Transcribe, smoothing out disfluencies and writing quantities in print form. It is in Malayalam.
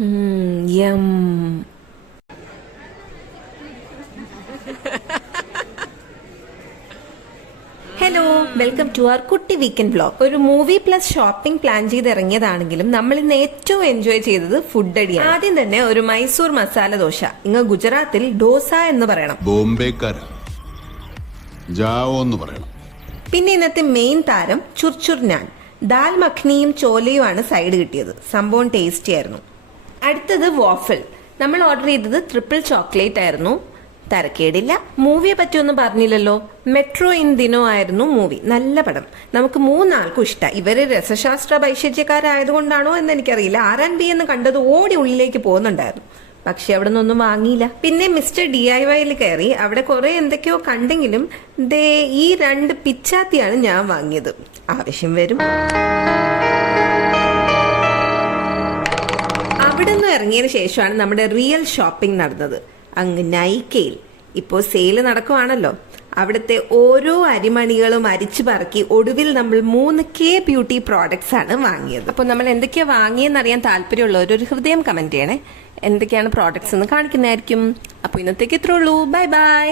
യം. ഹലോ, വെൽക്കം ടു അവർ കുട്ടി വീക്കെൻഡ് വ്ലോഗ്. ഒരു മൂവി പ്ലസ് ഷോപ്പിംഗ് പ്ലാൻ ചെയ്ത് ഇറങ്ങിയതാണെങ്കിലും നമ്മൾ ഇന്ന് ഏറ്റവും എൻജോയ് ചെയ്തത് ഫുഡ് അടിയാണ്. ആദ്യം തന്നെ ഒരു മൈസൂർ മസാല ദോശ. ഇങ്ങ് ഗുജറാത്തിൽ ഡോസ എന്ന് പറയണം, ബോംബെക്കാരാ ജാവോ എന്ന് പറയണം. പിന്നെ ഇന്നത്തെ മെയിൻ താരം ചുർചുർ നാൻ. ദാൽ മഖ്നിയും ചോലയുമാണ് സൈഡ് കിട്ടിയത്. സംഭവം ടേസ്റ്റി ആയിരുന്നു. അടുത്തത് വാഫിൾ. നമ്മൾ ഓർഡർ ചെയ്തത് ട്രിപ്പിൾ ചോക്ലേറ്റ് ആയിരുന്നു. തരക്കേടില്ല. മൂവിയെ പറ്റിയൊന്നും പറഞ്ഞില്ലല്ലോ. മെട്രോ ഇൻ ദിനോ ആയിരുന്നു മൂവി. നല്ല പടം. നമുക്ക് മൂന്നാൾക്കും ഇഷ്ടം. ഇവര് രസശാസ്ത്ര വൈശിജ്യക്കാരായതുകൊണ്ടാണോ എന്ന് എനിക്കറിയില്ല. R&B എന്ന് കണ്ടത് ഓടി ഉള്ളിലേക്ക് പോകുന്നുണ്ടായിരുന്നു. പക്ഷെ അവിടെ നിന്നൊന്നും വാങ്ങിയില്ല. പിന്നെ മിസ്റ്റർ DIYയിൽ കയറി അവിടെ കുറെ എന്തൊക്കെയോ കണ്ടെങ്കിലും ദേ ഈ 2 പിച്ചാത്തിയാണ് ഞാൻ വാങ്ങിയത്. ആവശ്യം വരും. അവിടെ നിന്ന് ഇറങ്ങിയതിന് ശേഷമാണ് നമ്മുടെ റിയൽ ഷോപ്പിംഗ് നടന്നത്. അങ്ങ് നൈക്കയിൽ ഇപ്പോൾ സെയില് നടക്കുവാണല്ലോ. അവിടുത്തെ ഓരോ അരിമണികളും അരിച്ചു പറക്കി ഒടുവിൽ നമ്മൾ 3K ബ്യൂട്ടി പ്രോഡക്ട്സ് ആണ് വാങ്ങിയത്. അപ്പോൾ നമ്മൾ എന്തൊക്കെയാ വാങ്ങിയെന്നറിയാൻ താല്പര്യമുള്ളവർ ഒരു ഹൃദയം കമന്റ് ചെയ്യണേ. എന്തൊക്കെയാണ് പ്രോഡക്ട്സ് എന്ന് കാണിക്കുന്നതായിരിക്കും. അപ്പോൾ ഇന്നത്തേക്ക് ഇത്രേ ഉള്ളൂ. Bye bye.